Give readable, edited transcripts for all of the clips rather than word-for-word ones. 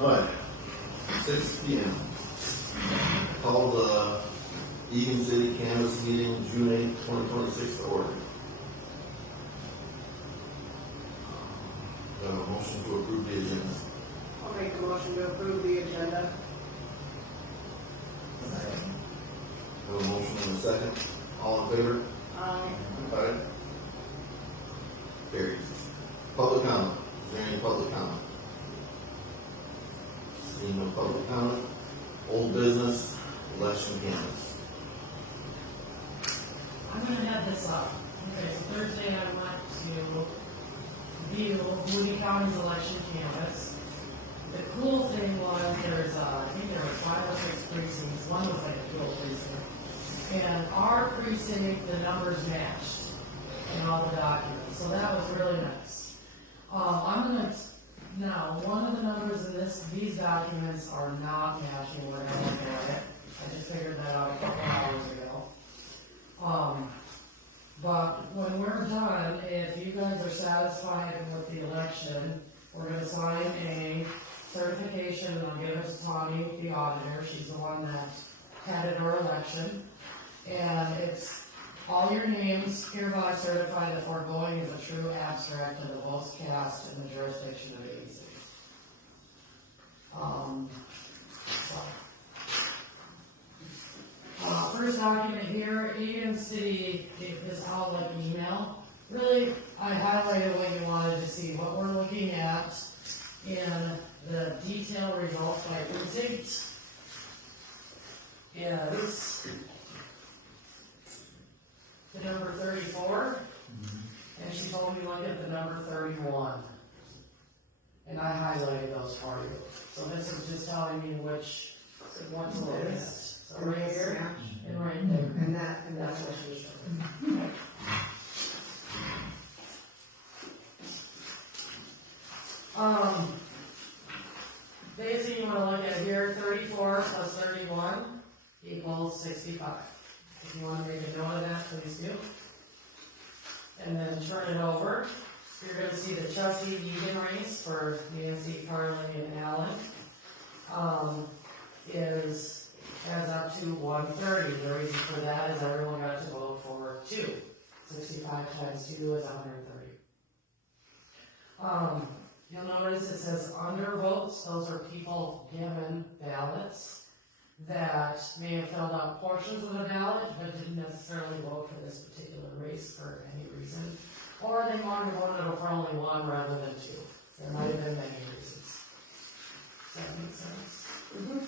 Alright, 6 p.m. Call the Eagan City Canvas meeting, June 8, 2026 to order. Do I have a motion to approve the agenda? I'll make a motion to approve the agenda. Have a motion and a second. All in favor? Aye. Aye. Carried. Public comment. Is there any public comment? Seeing no public comment. Old business, election canvas. I'm gonna have this up. Okay, so Thursday I went to view Moody County's election canvas. The cool thing was there's, I think there were 5 or 6 precincts. One was like a dual precinct. And our precinct, the numbers matched in all the documents. So that was really nice. I'm gonna, now, one of the numbers in these documents are not matching when I look at it. I just figured that out a couple hours ago. But when we're done, if you guys are satisfied with the election, we're gonna sign a certification and I'll give it to Tawny, the auditor. She's the one that headed our election. And it's all your names hereby certify the foregoing is a true abstract of the votes cast in the jurisdiction of Eagan City. First document here, Eagan City is out like email. Really, I highlighted what you wanted to see. What we're looking at in the detailed results by precinct is the number 34, and she told me look at the number 31. And I highlighted those for you. So this is just telling me which one to look at. So right here and right there. And That's what she was showing. Basically, you want to look at here, 34 plus 31 equals 65. If you want to make a note of that, please do. And then turn it over. You're going to see the Chelsea Eagan race for Nancy, Carly, and Alan adds up to 130. The reason for that is everyone got to vote for 2. 65 times 2 is 130. You'll notice it says undervotes. Those are people given ballots that may have filled out portions of the ballot but didn't necessarily vote for this particular race for any reason. Or they might have voted for only one rather than 2. There might have been many reasons. Does that make sense? Mm-hmm.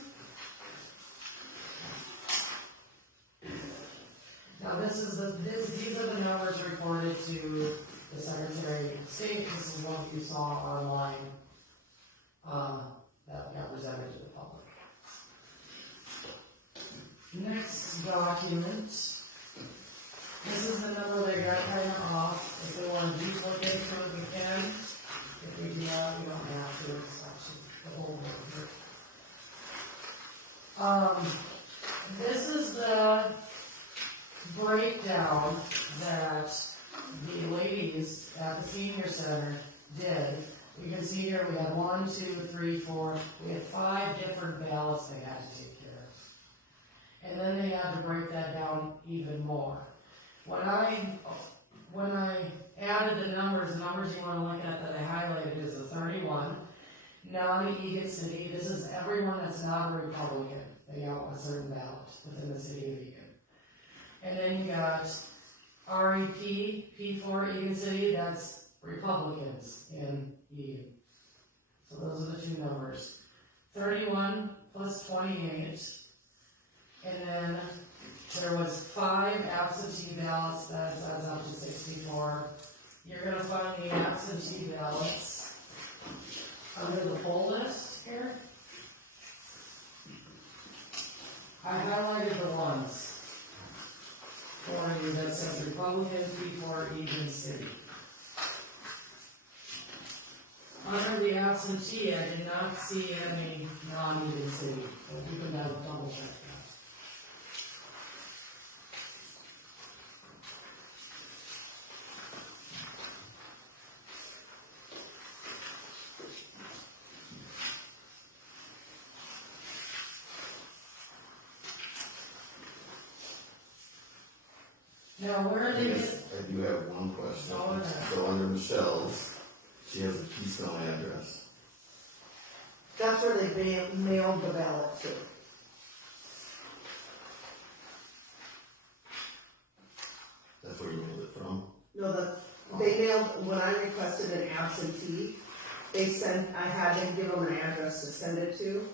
Now these are the numbers reported to the Secretary of State. This is what you saw online that got presented to the public. Next document. This is the number they got kind of off. If they want to duplicate it, we can. If we do not, we don't have to. It's actually the whole number. This is the breakdown that the ladies at the senior center did. You can see here we had 1, 2, 3, 4. We had 5 different ballots they had to take care of. And then they had to break that down even more. When I added the numbers you want to look at that I highlighted is the 31. Non-Eagan City, this is everyone that's not a Republican. They got a certain ballot within the city of Eagan. And then you got REP, P4 Eagan City, that's Republicans in Eagan. So those are the 2 numbers. 31 plus 28. And then there was 5 absentee ballots, that adds up to 64. You're going to find the absentee ballots under the poll list here. I highlighted the ones for you that says Republican P4 Eagan City. Under the absentee, I did not see any non-Eagan City, but you can double check that. Now, where are they, Yes, I do have one question. Oh, okay. So under Michelle's, she has a Keystone address. That's where they mailed the ballot to. That's where you mailed it from? No, they mailed, when I requested an absentee, I had to give them an address to send it to,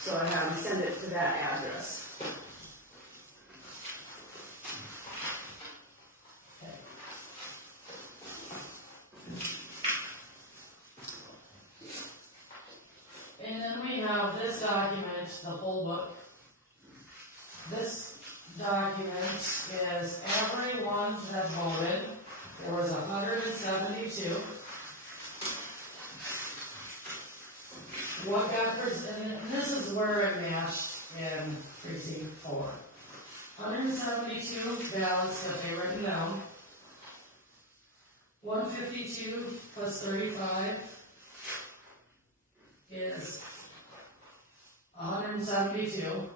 so I had them send it to that address. okay. And then we have this document, the whole book. This document is everyone that voted. There was 172. What got presented, this is where it matched in precinct 4. 172 ballots that they written down. 152 plus 35 is 172.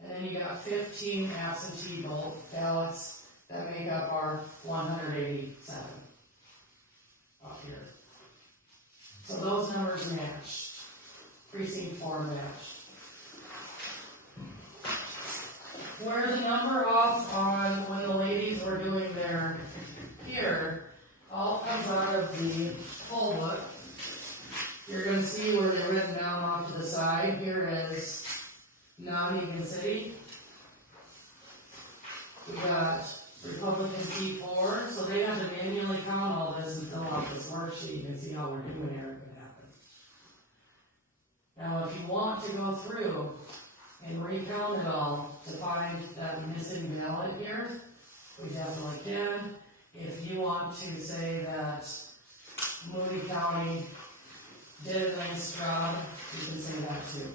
And then you got 15 absentee ballots that make up our 187 up here. So those numbers matched. Precinct 4 matched. Where the number off on when the ladies were doing their here, all comes out of the poll book. You're gonna see where they're written down off to the side. Here is non-Egan City. We got Republican T4, so they have to manually count all this and fill out this worksheet. You can see how we're doing here. Now, if you want to go through and recount it all to find that missing ballot here, we definitely can. If you want to say that Moody County did a nice job, you can say that too.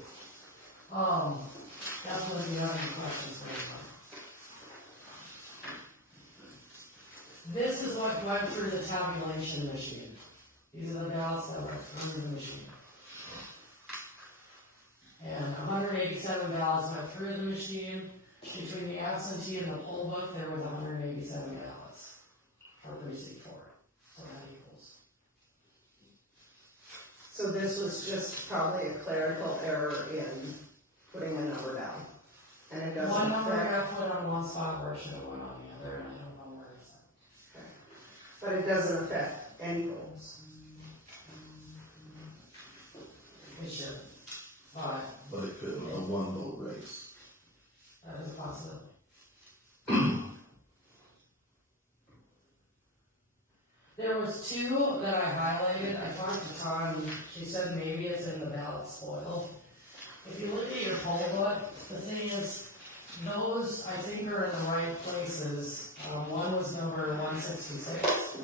Definitely, if you have any questions for me. This is what went through the tabulation machine. These are the ballots that went through the machine. And 187 ballots went through the machine. Between the absentee and the poll book, there was 187 ballots for precinct 4. So that equals. So this was just probably a clerical error in putting a number down. And it doesn't One number affect, got put on one spot where it should have went on the other, and I don't know where it's at. but it doesn't affect any votes. It should. But it could, a one vote race. That is a possibility. There was 2 that I highlighted. I talked to Tom, she said maybe it's in the ballot spoil. If you look at your poll book, the thing is, those I think are in the right places. One was number 166.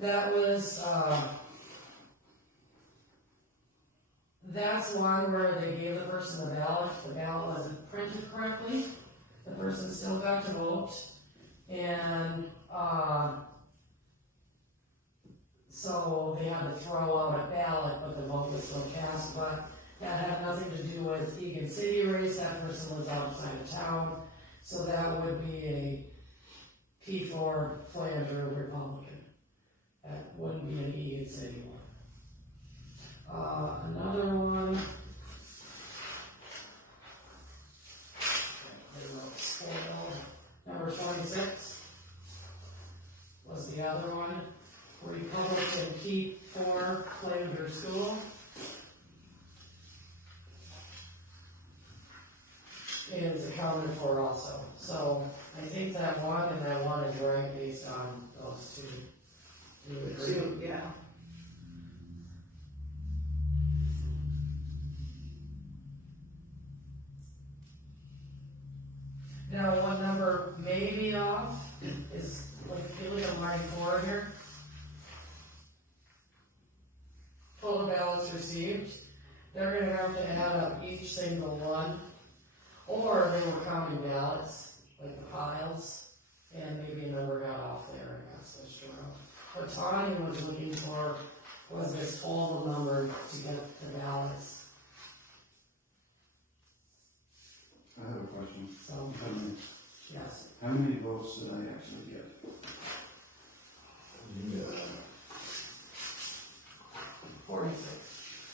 That was, that's one where they gave the person the ballot wasn't printed correctly, the person still got to vote, and, so they had to throw out a ballot, but the vote was still cast, but that had nothing to do with Egan City race, that person was outside of town, so that would be a P4 Flander Republican. That wouldn't be an Egan City one. Another one. Number 26 was the other one. Republican Keep 4 Flander School. Is accounted for also. So I think that one and that one is right based on those 2. Do you agree? 2, yeah. Now, one number may be off is, like, if you look at line 4 here. Total ballots received, they're gonna have to add up each single one. Or they were counting ballots, like the piles, and maybe a number got off there and got switched around. What Tanya was looking for was this total number to get the ballots, I have a question. so. Yes. How many votes did I actually get? You got 46.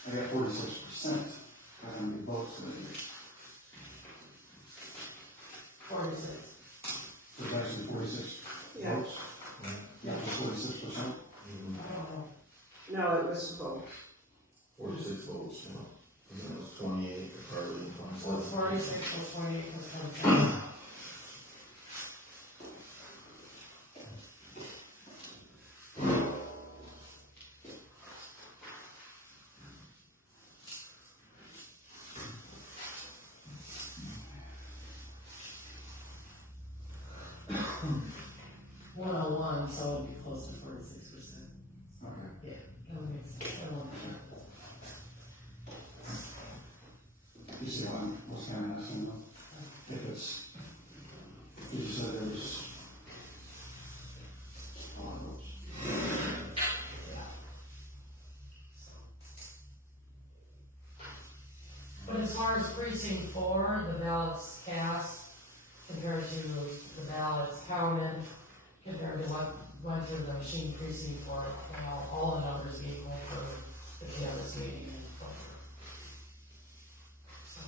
I got 46%. How many votes did I get? 46. So it's actually 46 Yeah. votes? Yeah, 46%. I don't know. No, it was both. 46 votes, you know. And then it was 28 for Carly and So it's 27. 46 plus 28 plus 27. One, so it'd be close to 46%. Okay. Yeah, that would make sense. That would make sense. You see what I was kind of asking though? If it's, you said there was a lot of votes. But as far as precinct 4, the ballots cast compared to the ballots counted, compared to what went through the machine precinct 4, all the numbers equal for the canvas meeting. So,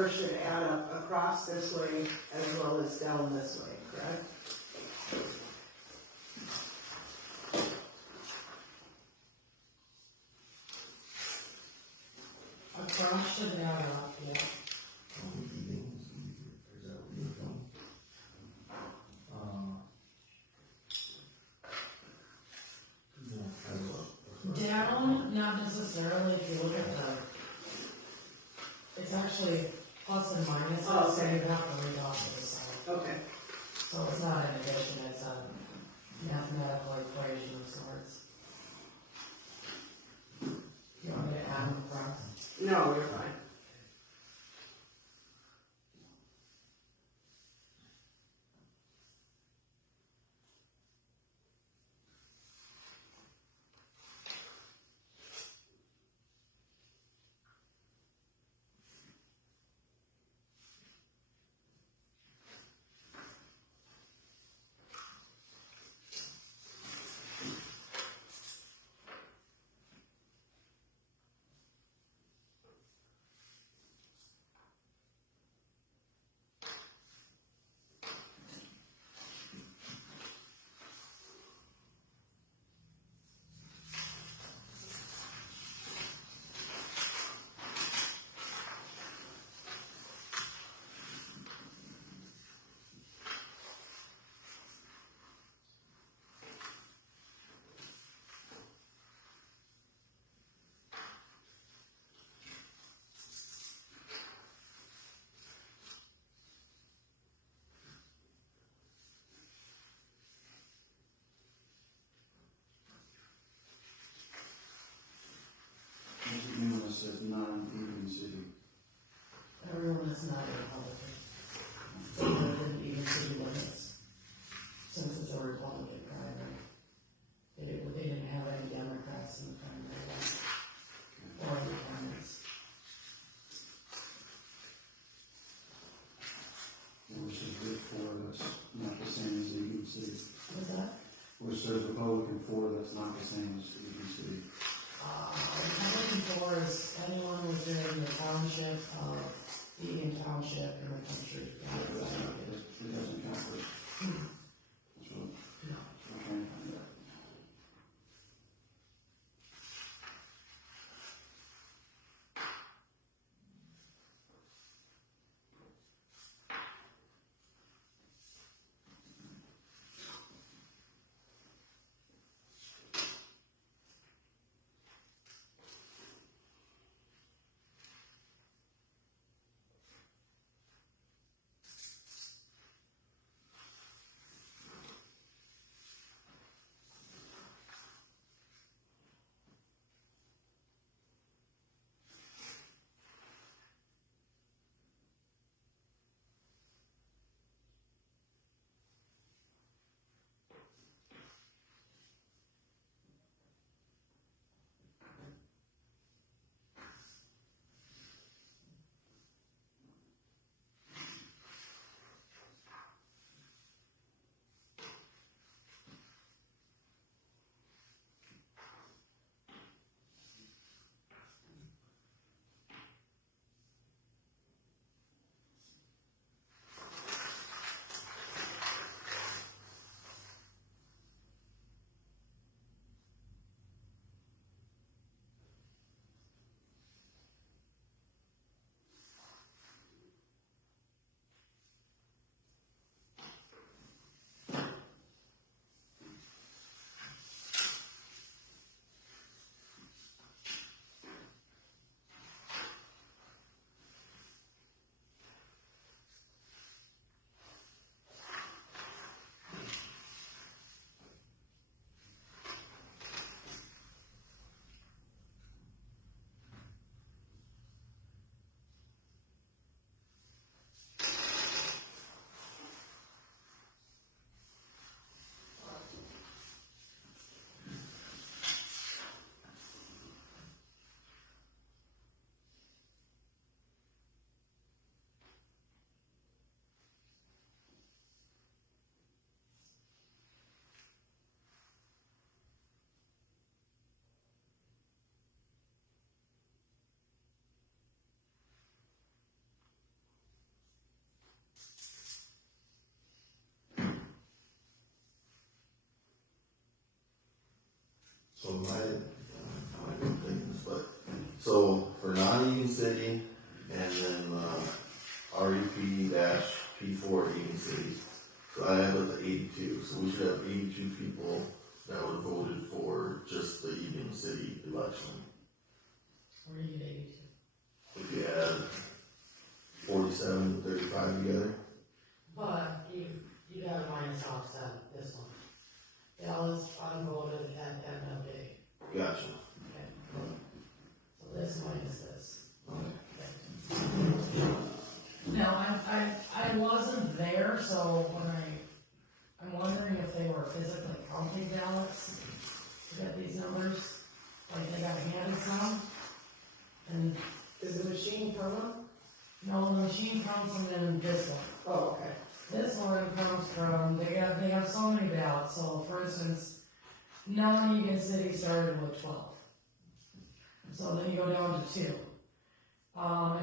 number should add up across this way as well as down this way, correct? Across should add up, yeah. Down, not necessarily, if you look at the, it's actually plus and minus, Oh, so okay. you have to read off to the side. Okay. So it's not an addition, it's a mathematical equation of sorts. You want me to add them across? No, you're fine. There's a new one that says non-Union City. Everyone is not a Republican. They live in even city limits, since it's a Republican primary. They didn't have any Democrats in the primary, or independents. Which is good for, that's not the same as Union City. What's that? Which there's Republican for, that's not the same as Union City. Republican for is anyone within the township of Eagan Township in the country. It doesn't count for. That's what, No. I'm trying to find out. So I didn't think this, but, so for non-Eden City, and then, REP-P4 Eden City, so I have it at 82, so we should have 82 people that would voted for just the Eden City election. Where do you get 82? If you add 47 to 35 together, But you gotta minus offset this one. Ballots unvoted at end of day. gotcha. Okay. So this minus this. Okay. Now, I wasn't there, so when I'm wondering if they were physically counting ballots to get these numbers, like they got handed some. And, Is the machine coming? no, the machine comes from them this one. Oh, okay. This one comes from, they have so many ballots, so for instance, non-Egan City started with 12. So then you go down to 2.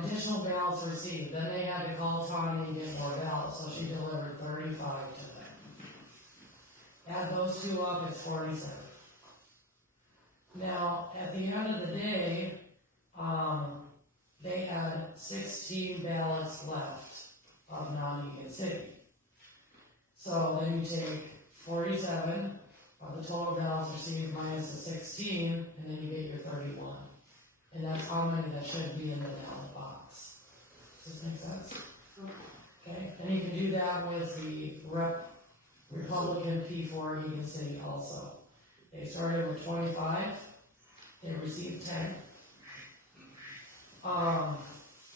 Additional ballots received, then they had to call Tawny and get more ballots, so she delivered 35 to them. Add those two up, it's 47. Now, at the end of the day, they had 16 ballots left of non-Egan City. So then you take 47 of the total ballots received minus the 16, and then you get your 31. And that's how many that should be in the ballot box. Does this make sense? Okay, and you can do that with the Republican P4 Egan City also. They started with 25, they received 10.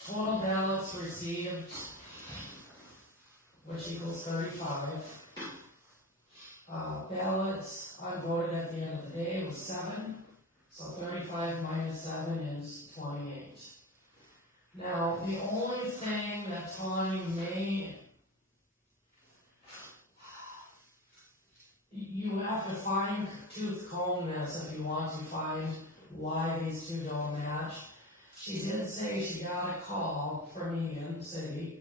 Total ballots received, which equals 35. Ballots unvoted at the end of the day was 7, so 35 minus 7 is 28. Now, the only thing that Tawny may, you have to fine tooth comb this if you want to find why these two don't match. She did say she got a call from Egan City.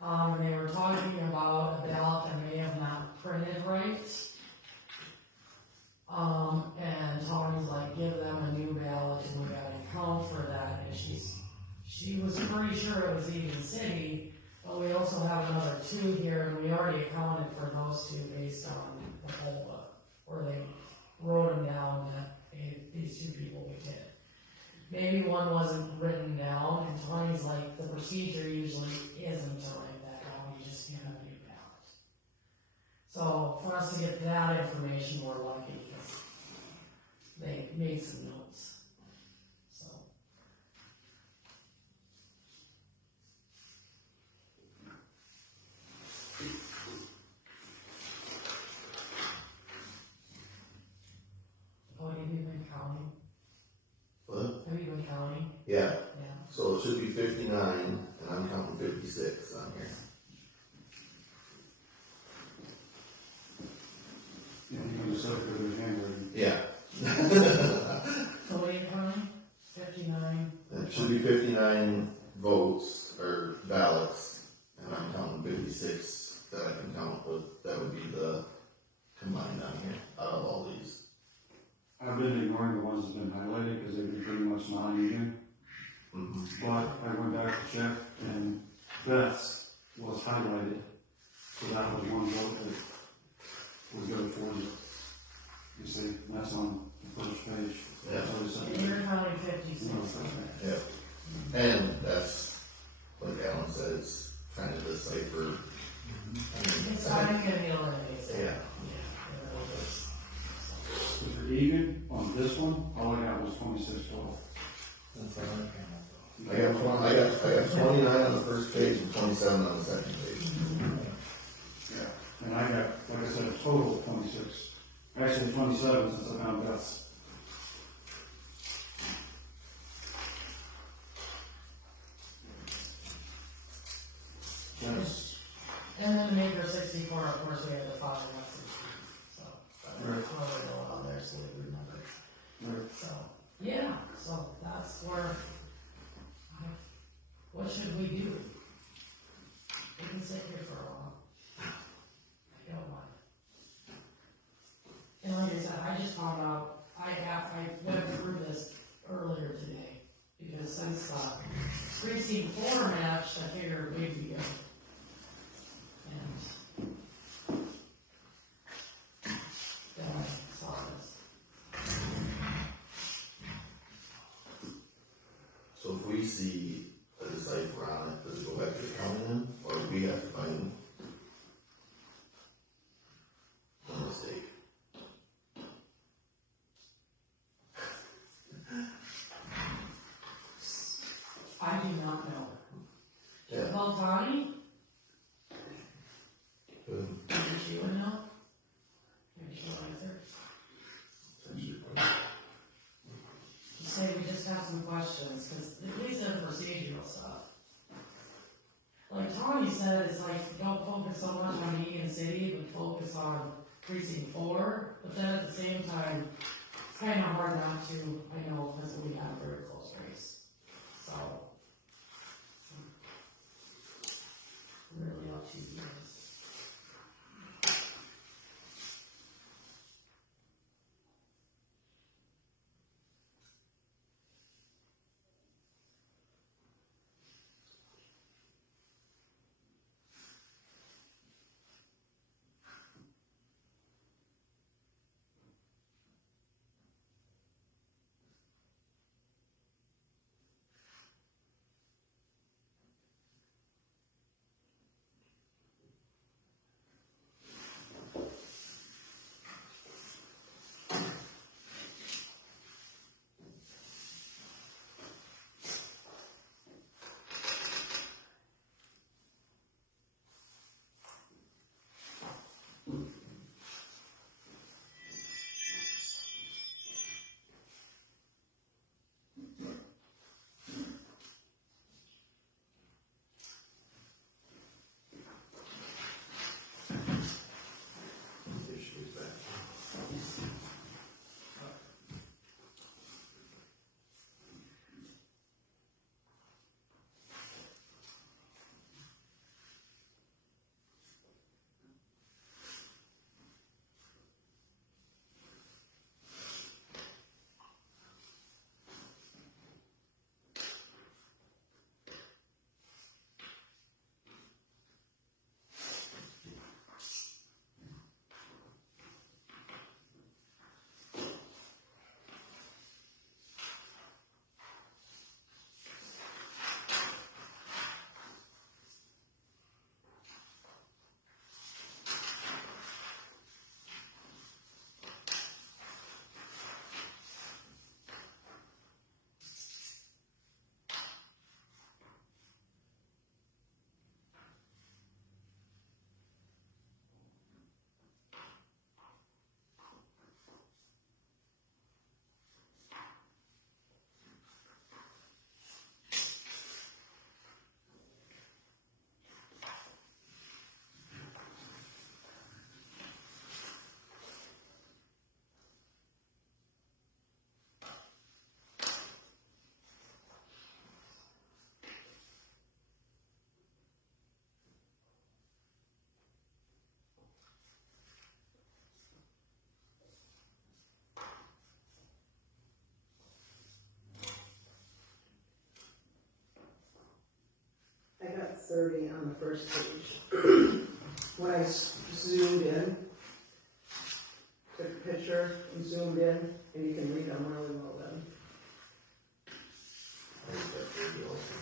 They were talking about a ballot that may have not printed right. And Tony's like, give them a new ballot and we gotta account for that. And she was pretty sure it was Egan City, but we also have another 2 here, and we already accounted for those 2 based on the poll book, where they wrote them down that hey, these 2 people we did. Maybe one wasn't written down, and Tony's like, the procedure usually isn't to write that down, you just can't have a new ballot. So, for us to get that information, we're lucky, because they made some notes. So. Oh, have you been counting? What? Have you been counting? Yeah, Yeah. so it should be 59, and I'm counting 56 on here. You know, you can just look at the handwriting. Yeah. So what are you counting? 59? It should be 59 votes, or ballots, and I'm counting 56 that I can count with, that would be the combined on here, out of all these. I've been ignoring the ones that's been highlighted because they've been pretty much non-Egan. Mm-hmm. But I went back to check and Beth's was highlighted. So that was one vote that would go towards it. You see, that's on the first page. Yeah. That's always And something. you're counting 56. Yeah. And that's, like Alan said, it's trying to decipher. I mean, It's not even gonna be eliminated. Yeah. Yeah, it really is. So for Egan, on this one, all I got was 2612. That's all I can. I got 29 on the first page and 27 on the second page. Yeah. And I got, like I said, a total of 26. Actually 27 since I found Beth's. That's, And then to make her 64, of course, we had the 5 and 60. So, that's Right. really a lot on there, so we remember. right. So, yeah, so that's where, what should we do? We can sit here for a while. I don't mind. And like I said, I just found out, I I went through this earlier today, because since, precinct 4 matched, I figured we'd be good. And, then I saw this. So if we see a decipher on it, does it go back to the county then, or do we have to find a mistake? I do not know. Yeah. Well, Tony, Good. maybe she would know? Maybe she'll answer. You say we just have some questions, cause at least in procedural stuff. Like Tony said, it's like, don't focus so much on Egan City, but focus on precinct 4, but then at the same time, it's kinda hard not to, I know, cause we have a very close race, so. Really up to you guys. If she gets back. I got 30 on the first page. When I zoomed in, took a picture and zoomed in, and you can read them really well then. I think that's very good also.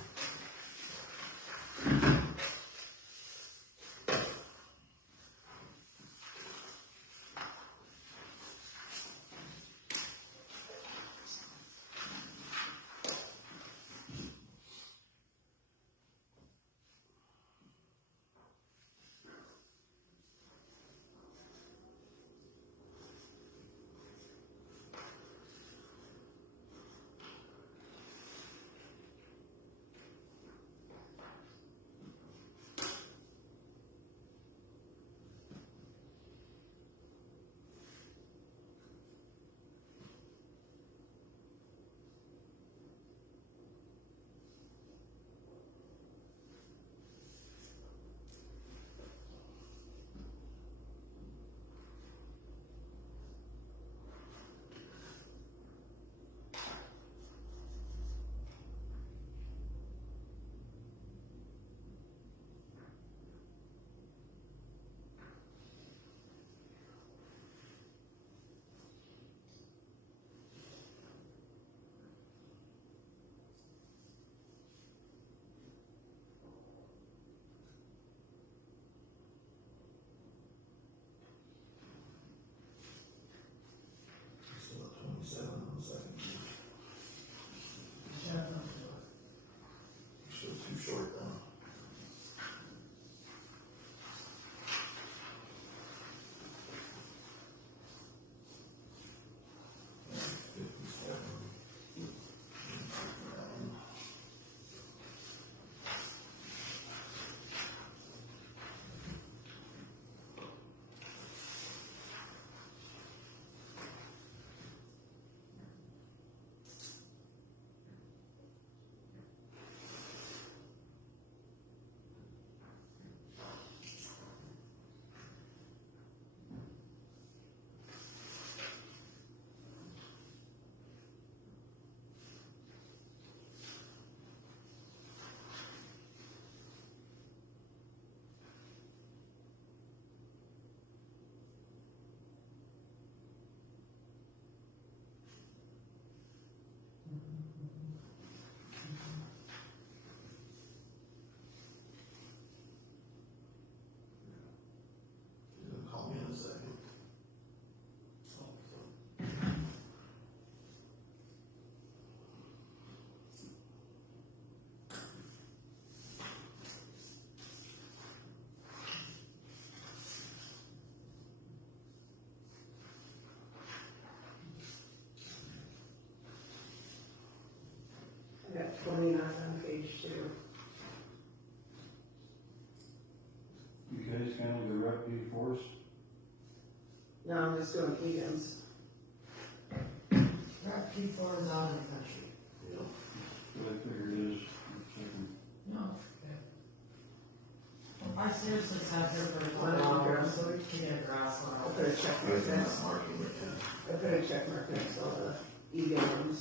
Hayes County, the rep P Forest. No, I'm just doing Egan's. Rep P4 is out of the country. What I figured is, checking. No, okay. Our seriously sat here for a Why couple don't you hours, grab so we can get a grass I one. put a check I mark was next. not marking it yet. I put a check mark next to all the Egan ones.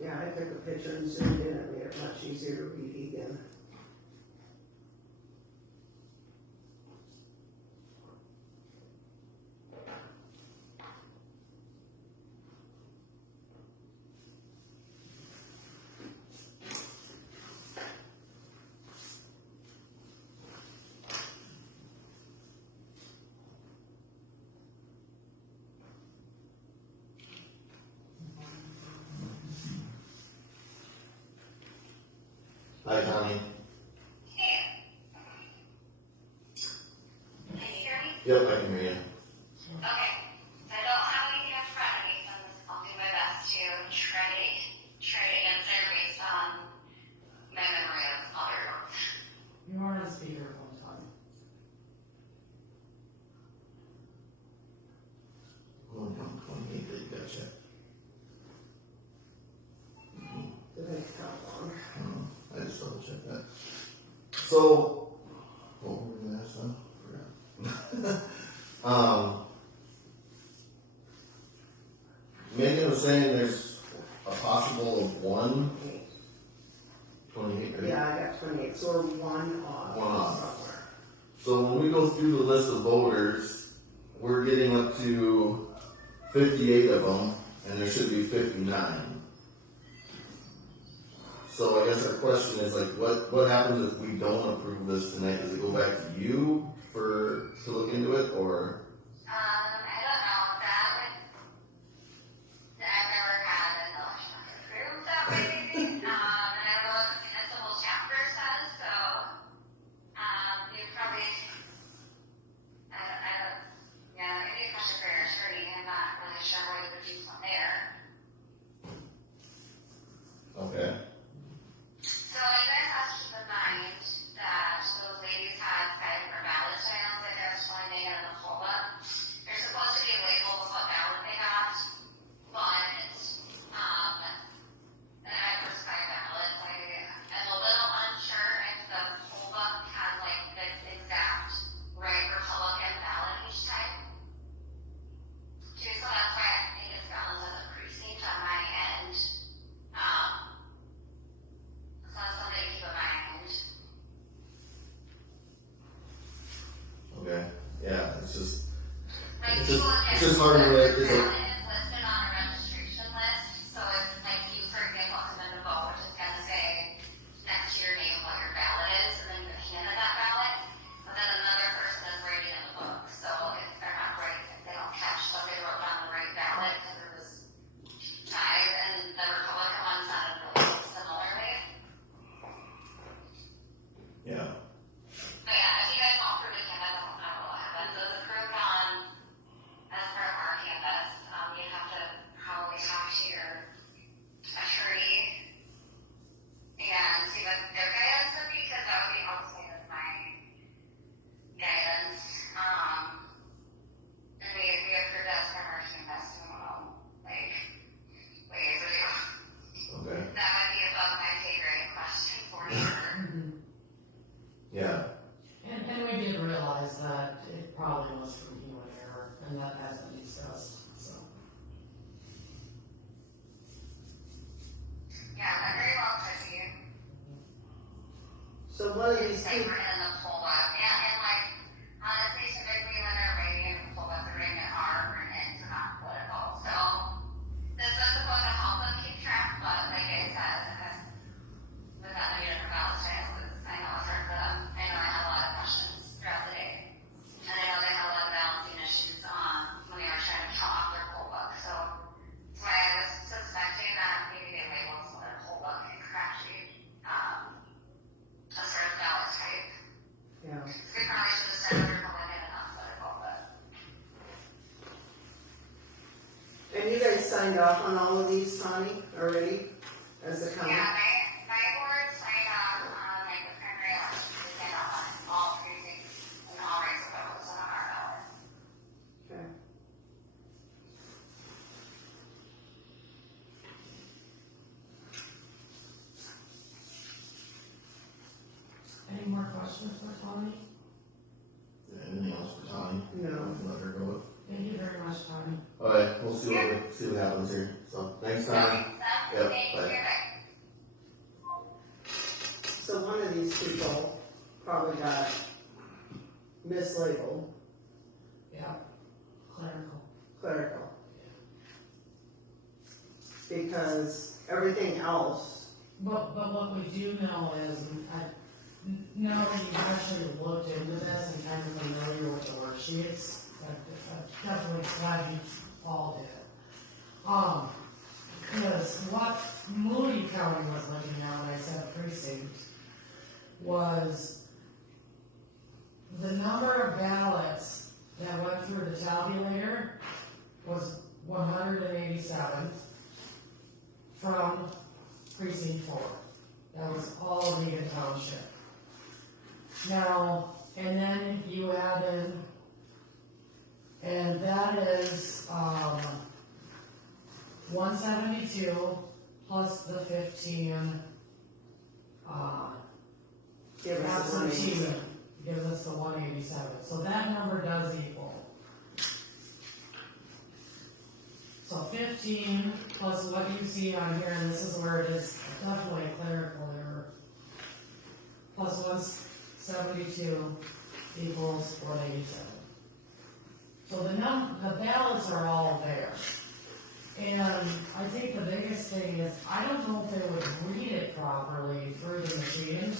Yeah, I took a picture and zoomed in, it made it much easier to read Egan. Hi, Connie. Can you hear me? Yep, I can hear you. Okay. So I don't have anything in front of me, so I'll do my best to try to answer based on my memory of other words. You are on speakerphone, Tom. Going on 28, that you got checked. Did I count wrong? I just double checked that. So, what were we gonna ask now? Forgot. Megan was saying there's a possible of 28, right? Yeah, I got 28, so we're one off One off. somewhere. So when we go through the list of voters, we're getting up to 58 of them, and there should be 59. So I guess our question is like, what happens if we don't approve this tonight? Does it go back to you to look into it, or? I don't know. I've never had an election approved that way, maybe. And I don't know what the municipal chapter says, so, you probably, yeah, maybe a question for your attorney. I'm not really sure what you would do from there. Okay. So you guys have to keep in mind that those ladies had 5 different ballot styles that they're explaining in the COLA. There's supposed to be a label of what ballot they got, but, and I first 5 ballots, I'm a little unsure if the COLA has like the exact right Republican ballot each time. Too, so that's why I think it's balanced as a precinct on my end. So that's something to keep in mind. Okay. Yeah, it's just, Like, It's people just- look at it's just hard to whether write- your it's a- ballot is listed on a registration list, so if, like, you, for example, come in to vote, it's gonna say next to your name what your ballot is, and then you're handed that ballot, but then another person is writing in the book, so if they're not right, if they don't catch that they wrote down the right ballot, because it was tied, and the Republican one sounded really similarly. yeah. But yeah, if you guys don't approve the canvas, I don't know what happens. It was approved on, as part of our canvas, you have to probably talk to your attorney and see what their guidance would be, because that would be obviously with my guidance. And we approved that as part of our canvas, I don't know, like, ways ago. Okay. That might be above my pay grade question for sure. Yeah. And we did realize that it probably was from human error, and that hasn't been discussed, so. Yeah, that very well could be. So one of these It's like two, we're in the pull-up, and like, honestly, typically when they're writing in the pull-up, they're writing it R or N to not political, so this is going to help them keep track, but like I said, with that many different ballot styles, I know it's hard for them. I know I had a lot of questions throughout the day, and I know they had a lot of balancing signed off on all of these, Connie, already, as a county? Yeah, my board signed off on like the primary election, we signed off on all precincts and all races that was on our ballot. Okay. Any more questions for Tony? Anything else for Tony? No. Let her go with. Thank you very much, Tony. Alright, we'll see what happens here. So, thanks, Tony. Yep, Thank you, bye. bye. So one of these people probably got mislabeled, Yeah. Clerical. clerical. Because everything else, But what we do know is, now that you've actually looked into this and kind of familiar with the worksheets, I definitely glad you all did. Because what Moody County was looking at when I said precinct was the number of ballots that went through the tabulator was 187 from precinct 4. That was all Lincoln Township. Now, and then you add in, and that is, 172 plus the 15, give us the absentee, money. gives us the 187. So that number does equal. So 15 plus what you see on here, and this is where it is definitely a clerical error, plus 172 equals 187. So the ballots are all there. And I think the biggest thing is, I don't know if they would read it properly through the machine,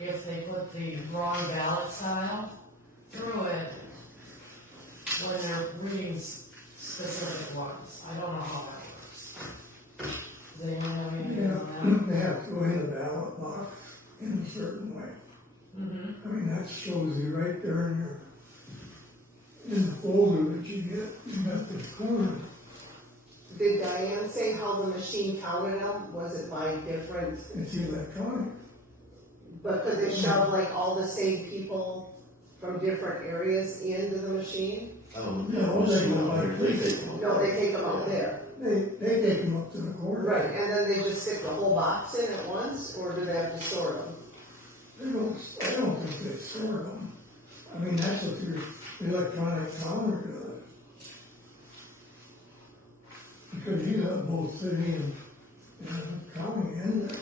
if they put the wrong ballot style through it when they're reading specific ones. I don't know how that works. Does anyone have anything on They have to go in the ballot box in a certain way. that? Mm-hmm. I mean, that shows you right there in the folder that you get, you got the corner. Did Diane say how the machine counted them? Was it by different, It's electronic. but could they shove like all the same people from different areas into the machine? No, they don't like they this. take them. No, they take them out there. They take them up to the corner. Right, and then they just stick the whole box in at once, or do they have to sort them? I don't think they sort them. I mean, that's what your electronic counter does. Because you have both city and county in there.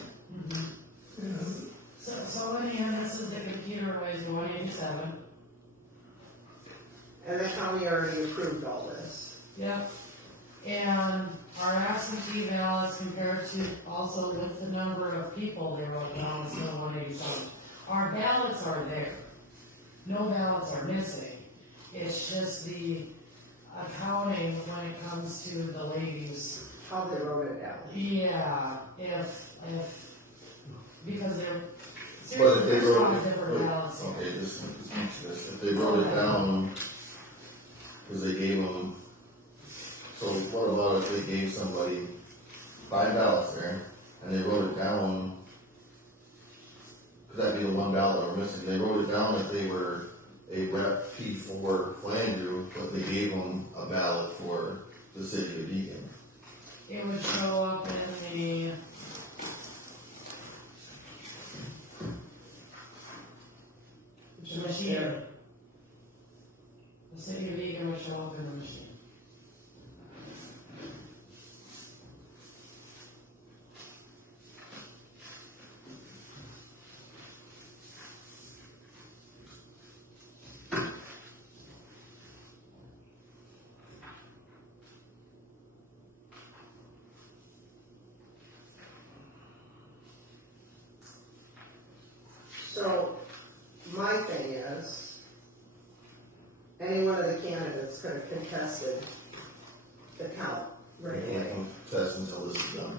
And So in the end, this is the computer weighs 187. And the county already approved all this. Yep. And our absentee ballots compared to also with the number of people they wrote down is still 187. Our ballots are there. No ballots are missing. It's just the accounting when it comes to the ladies. How they wrote it down. Yeah, if, because they're, But if seriously, they there's a lot wrote of different it, ballots. okay, this, if they wrote it down, cause they gave them, so what about if they gave somebody 5 ballots there, and they wrote it down, could that be the 1 ballot that were missing? They wrote it down that they were a rep P4 Flandreau, but they gave them a ballot for the city of Deacon. It would show up in the, machine. The city of Eagan would show up in the machine. So, my thing is, any one of the candidates could have contested the count right They away. can't contest until this is done.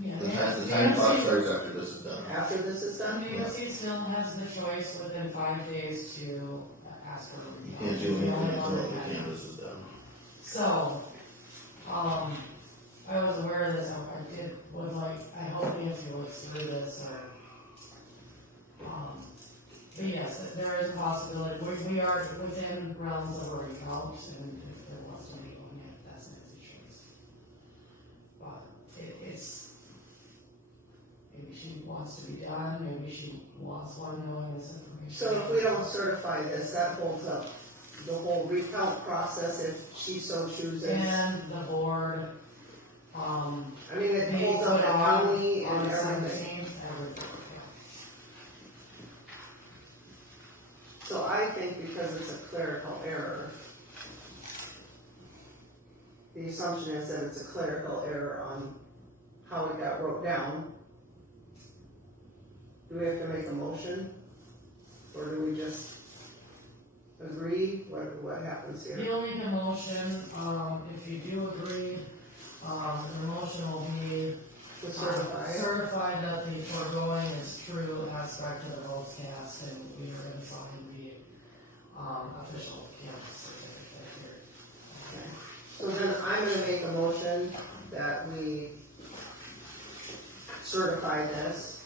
Yeah, The time clock starts after this is done. After this is done? DOC still has the choice within 5 days to ask for. You can't do anything until the canvas is done. So, out, and if there was somebody on it, that's Nancy's choice. But it's, maybe she wants to be done, maybe she wants one knowing this information. So if we don't certify this, that holds up the whole recount process if she so chooses. And the board, I mean, it they holds put up it the on county on and the everything. 17th, everything, So I think because it's a clerical error, the assumption is that it's a clerical error on how it got wrote down. Do we have to make a motion? Or do we just agree? What happens yeah. here? You'll make a motion, if you do agree, the motion will be To certify? certify that the foregoing is true aspect of the votes cast, and we are gonna sign the, official canvas certificate here. Okay. So then I'm gonna make a motion that we certify this.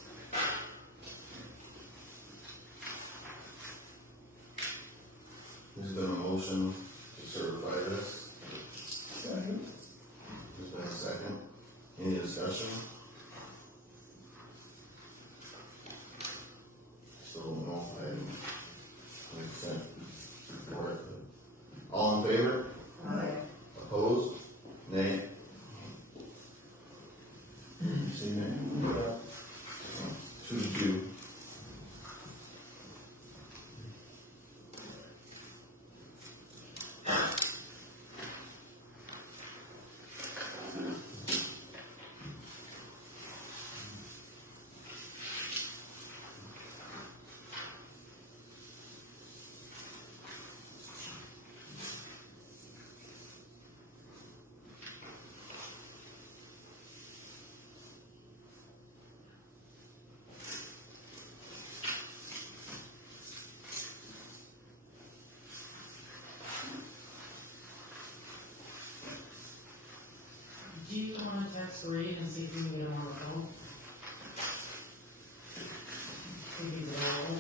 There's been a motion to certify this. Second. There's been a second. Any discussion? So, no, I consent for it. All in favor? Aye. Opposed? Nay? See nay? 2-2. Do you wanna text Reed and see if you can get him on the phone? If he's available,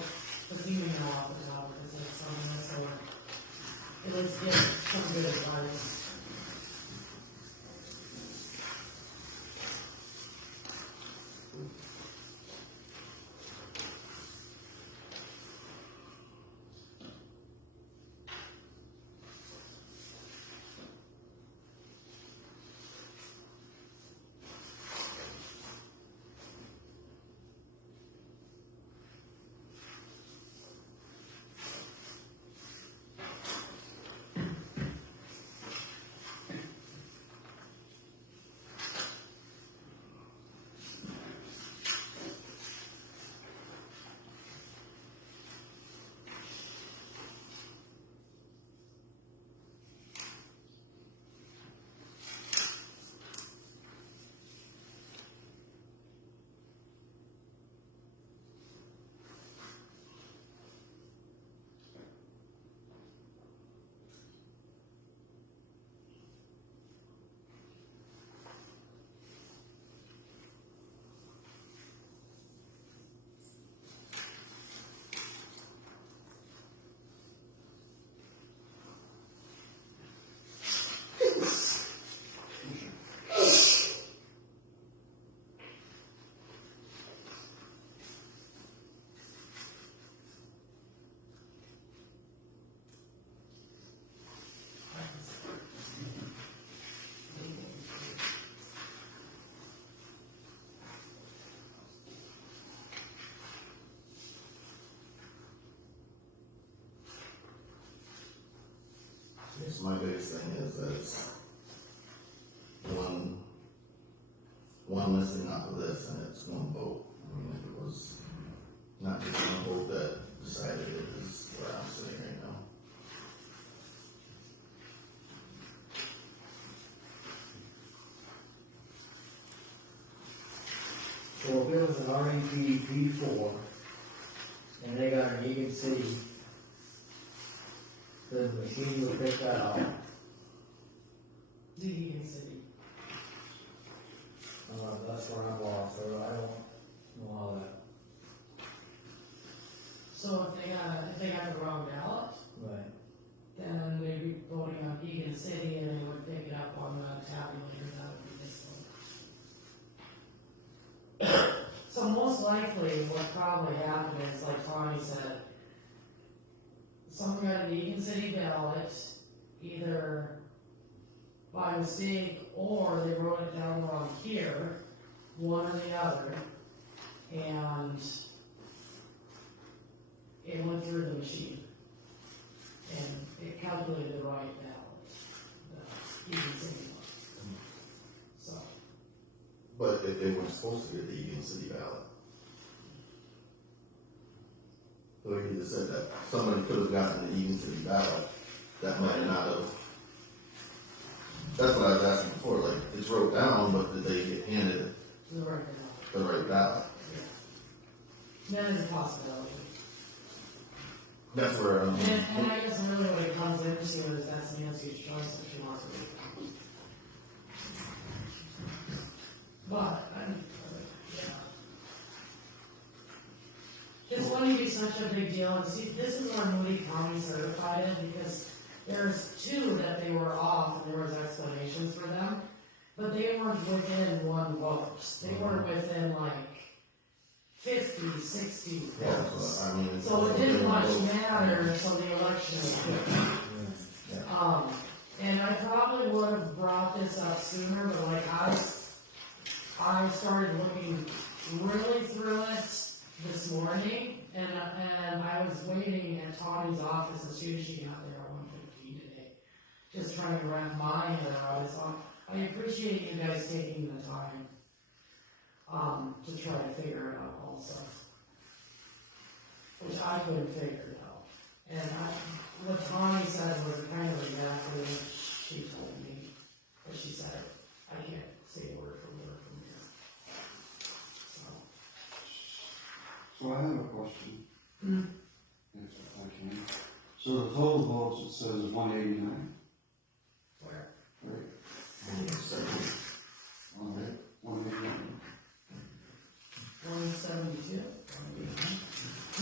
because he may know off the top, because it's on this, or at least get some good advice. Yes, my biggest thing is that it's one missing off of this, and it's one vote. I mean, if it was not just one vote that decided it, is where I'm sitting right now. So if it was an REP P4, and they got an Egan City, the machine will pick that up. Do you even see? That's where I'm lost, so I don't know how that, So if they got the wrong ballot, right. then they'd be voting probably happened is, like Tommy said, someone got an Eagan City ballot, either by mistake, or they wrote it down wrong here, one or the other, and it went through the machine. And it calculated the right ballot, the Eagan City one. So, But if they weren't supposed to get the Eagan City ballot. So you just said that somebody could have gotten the Eagan City ballot, that might not have. That's what I was asking before, like, it's wrote down, but did they get handed the right ballot. the right ballot? That is a possibility. That's where, And I guess really what it comes into is that's Nancy's choice if she wants to do it. But, yeah. This wouldn't be such a big deal, and see, this is where Moody County certified it, because there's two that they were off, and there was explanations for them, but they weren't within one vote. They weren't within like 50, 60 yeah, votes. I mean. So it didn't much matter, so the election was good. And I probably would have brought this up sooner, but like I started looking really through it this morning, and I was waiting at Tommy's office as soon as she got there at 1:15 today, just trying to wrap my head around it. So I appreciate you guys taking the time, to try to figure it out also. Which I couldn't figure it out. And what Tommy said was kind of exactly what she told me, but she said, I can't say word for word from here. So I have a question. If I can. So the total votes, it says 189, Where? right? All right. 189. 172?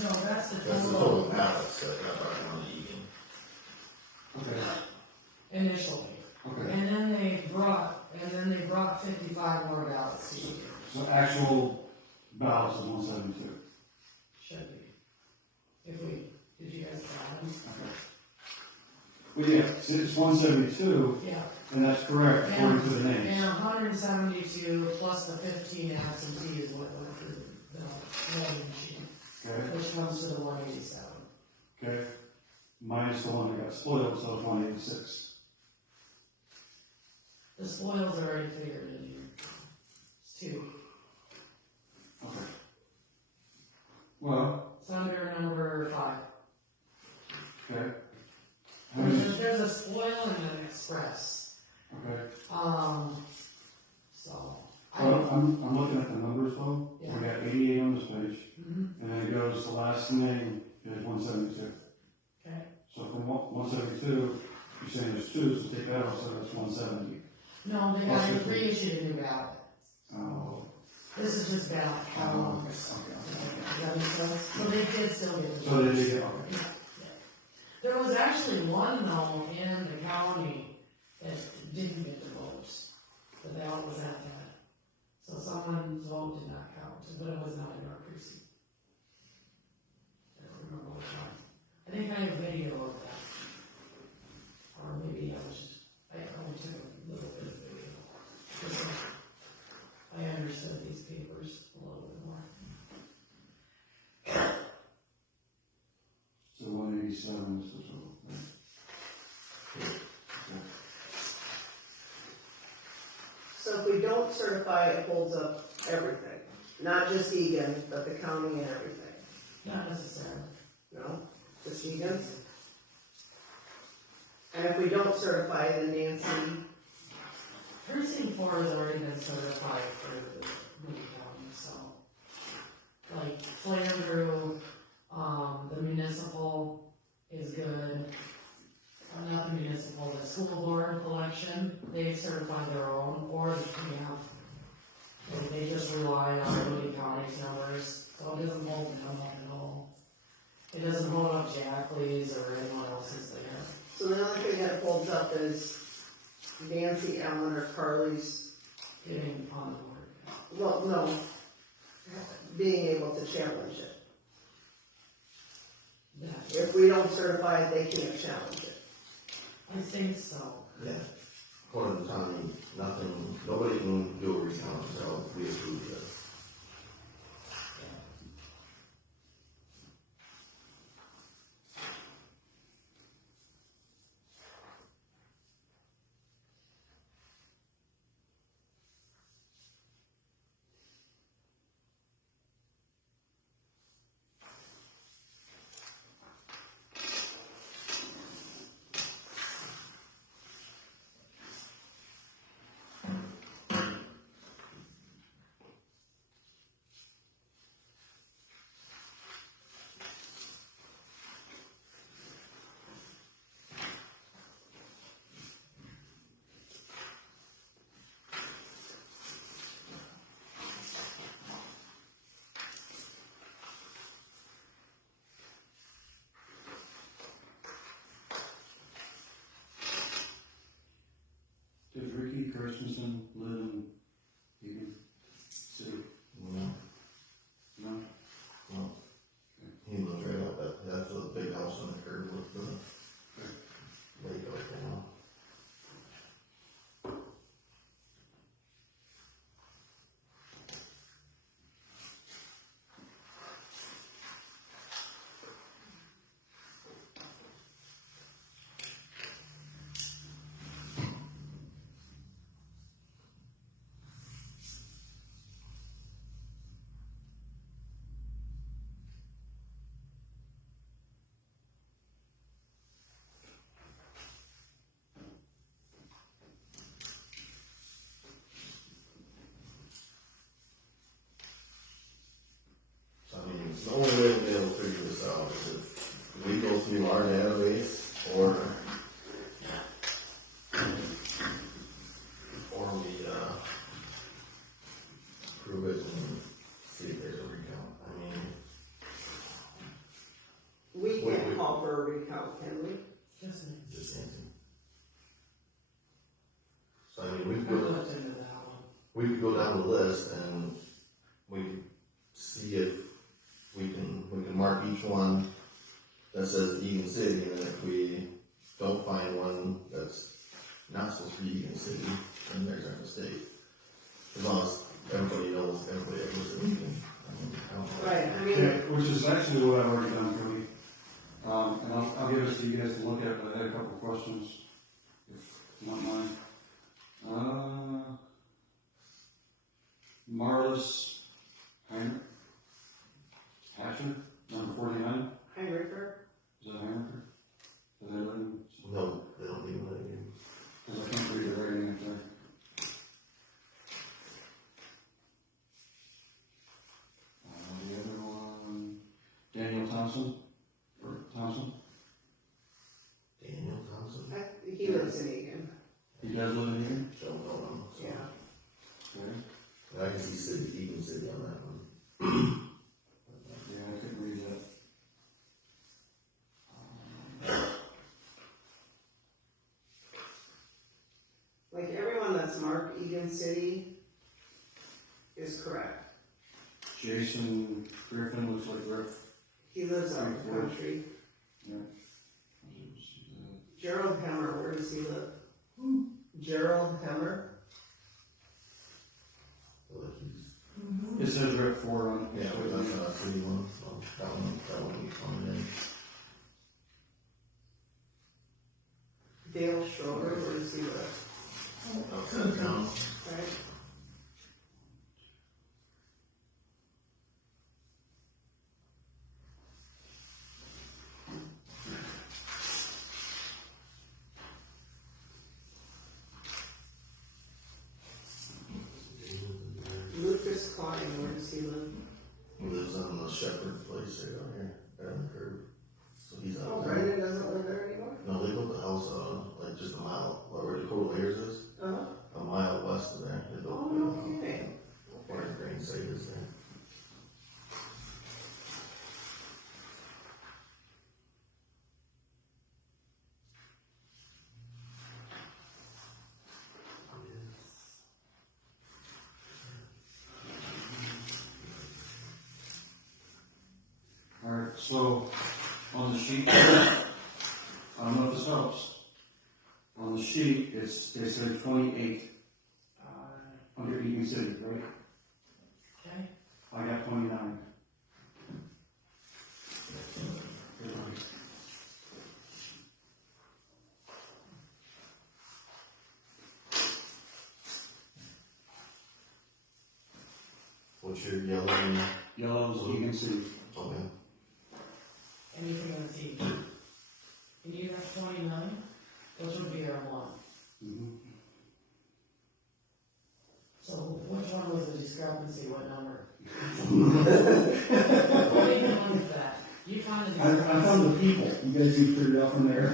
No, that's the That's the total total ballots that got on the Eagan. Okay, initially. okay. And then they brought 55 more ballots to you. So actual ballots is 172. Should be. Did you guys count them? Okay. Well, yeah, it's 172, Yeah. and that's correct according to the And names. 172 plus the 15 absentee is what went through the voting machine, Okay, which comes to the 187. okay. Minus the one that got spoiled, so it's 186. The spoils are already figured in here. It's 2. Okay. Well, It's under number 5. okay. How many- There's a spoil and an express. Okay. So. Well, I'm looking at the numbers though. Yeah. We got 88 on this page, Mhm. and then it goes, the last name is 172. Okay. So from 172, you're saying there's 2, so take that off, so that's 170. No, they got to reissue a new ballot. Oh. This is just ballot count. Okay. Does that make sense? So they did still get the So they votes. did get, okay. Yeah, yeah. There was actually one though in the county that didn't get the votes. The ballot was at that. So someone's vote did not count, but it was not in our precinct. I don't remember which one. I think I have video of that. Or maybe I only took a little bit of video. Just so I understood these papers a little bit more. So 187 is the total, right? Okay. So if we don't certify, it holds up everything, not just Egan, but the county and everything, Not necessarily. no? Just Egan's? And if we don't certify, then Nancy, Precinct 4 has already been certified for the Moody County, so. Like, Flandreau, the municipal is good. Not the municipal, the school board election, they've certified their own, or the PF. They just rely on Moody County's numbers, so it doesn't hold them up at all. It doesn't hold up Jackley's or anyone else's there. so the only thing that holds up is Nancy Allen or Carly's, Getting on the board. well, no, being able to challenge it. Yeah, If we don't certify it, they can't challenge it. I think so. Yeah. According to Tommy, nothing, nobody can do a recount until we approve this. Does Ricky Christensen live in Eagan City? No, No? no. He lives right out that, that's a big house on the curb with the lake right now. So I mean, the only way to be able to figure this out is if we go through our database or we, prove it and see if there's a recount. I mean, We Wait, can't wait. call for a recount, can we? Just me. just anything. So I mean, we I could go, looked into that one. we could go down the list and we could see if we can mark each one that says Eagan City, and then if we don't find one that's not supposed to be Eagan City, then there's our mistake. As long as everybody knows, everybody that lives in Eagan. I don't know. Right, I mean, Okay, which is actually what I've already done, Cody. And I'll give this to you guys to look at, but I had a couple of questions, if you don't mind. Marlis Hatcher, number 49, Heinricher, is that Heinricher? Is that right? No, they don't leave it in. Because I can't read the writing up there. The other one, Daniel Thompson, or Thompson, Daniel Thompson? he lives in Egan, he does live in here? Don't know him. So. yeah. Okay. I can see city, Eagan City on that one. Yeah, I couldn't read that. Like everyone that's marked Egan City is correct. Jason Griffin looks like Griff. He lives out in the country. Yeah. Gerald Hemmer, where does he live? Gerald Hemmer? Well, he's- It says Rep 4 on it. Yeah, but that's not a city one, so that one will be coming in. Dale Schroeder, where does he live? Outside of town. Right? Lucas Klein, where does he live? He lives on the Shepherd place right out here, right on the curb. So he's Oh, out there. Brendan doesn't live there anymore? No, they built the house, like just a mile, where Dakota Layers is, Uh-huh. a mile west of there. They built So, on the sheet, I don't know if this helps. On the sheet, they said 28 under Eaton City, right? Okay, I got 29. What's your yellow and, Yellow's Eaton City. okay, anything on the team? And you have 29, which would be our one. Mhm. So which one was the discrepancy, what number? What do you found with that? You found the I discrepancy. found the people. You guys can figure it out from there.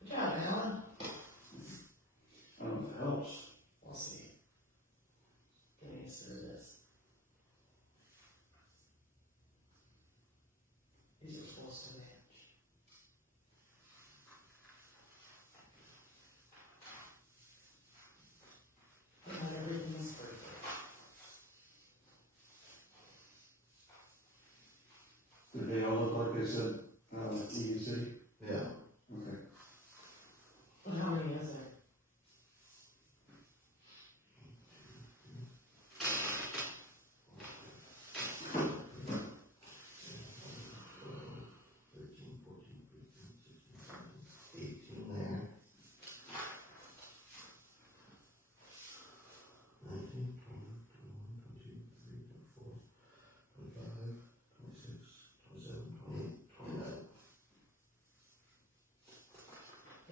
Good job, Alan. I don't know if it helps. We'll see. Getting us through this. These are supposed to match. Not everything is perfect. Did they all look like they said, Eaton City? yeah. Okay. And how many is there? Eighteen there. 19, 20, 21, 22, 23, 24, 25, 26, 27, 28, 29.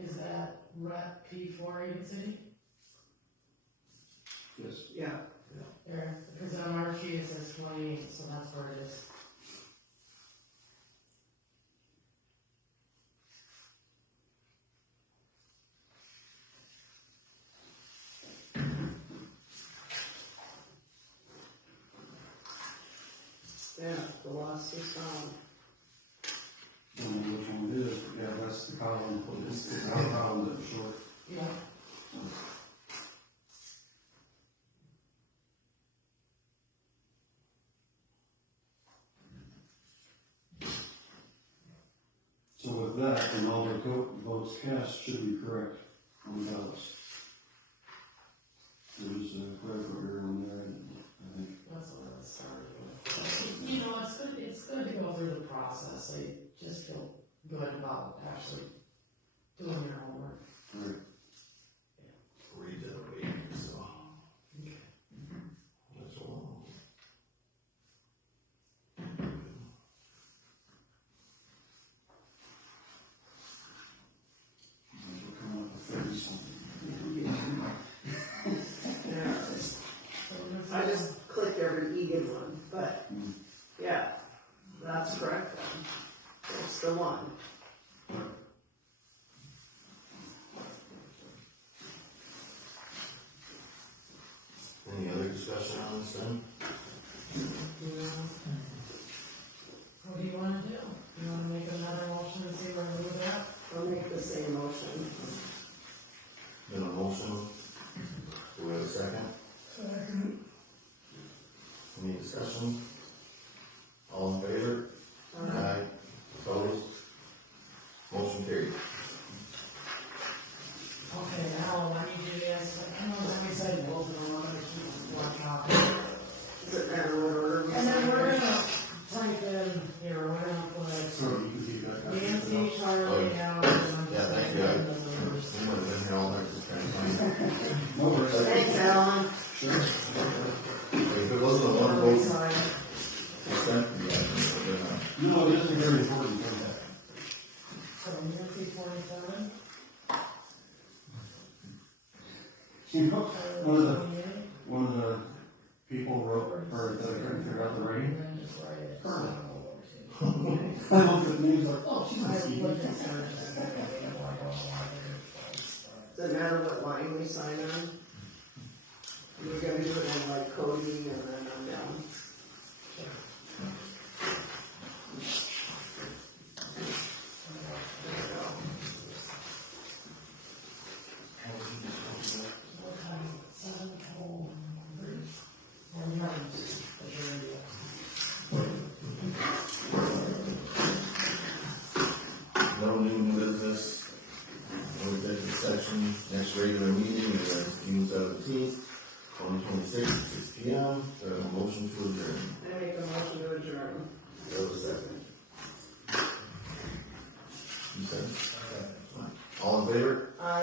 Is that rep P4 Eaton City? Yes. Yeah, There, because on our sheet it says 28, so that's where it is. yeah, the lost is found. Don't know which one it is, but yeah, that's the column. It's our column that was short. Yeah. So with that, and all the votes cast should be correct on the ballots. There was a clerical error on there, I think. That's what I was starting with. You know, it's good to go through the process, I just feel good about actually doing your homework. Right. Read that way, so. That's all. We'll come up with 30 something. Yeah, So this I is- just clicked every Egan one, but, yeah, that's correct then. It's the one. Any other discussion on this then? What do you wanna do? You wanna make another motion and see where we move at? I'll make the same motion. Been a motion. Do we have a second? Second, Any discussion? All in favor? Aye. Opposed? Motion carried. Okay, now, I need you guys, I know that we said both of them, I'm gonna keep one copy. Does it matter what order we And then sign we're it? gonna type in, here, we're gonna put So you can keep that. Nancy, Charlie, Al, and I'm Yeah, just thank typing you. in the numbers. We might have been here all night just trying to find. No worries. Thanks, Alan. Sure. If it wasn't a one Charlie vote signed. consent, yeah, No, it isn't very important. So Nancy 47, You know, Charlie 28. one of the people wrote, or that I couldn't figure out the rating. And then just write it. Perfect. So, I looked at the names like, oh, she's I not looked Stevie. at Sarah's, I don't know why they're- Does it matter what line we sign on? We're gonna do it in like Cody and then I'm down. All in favor? I,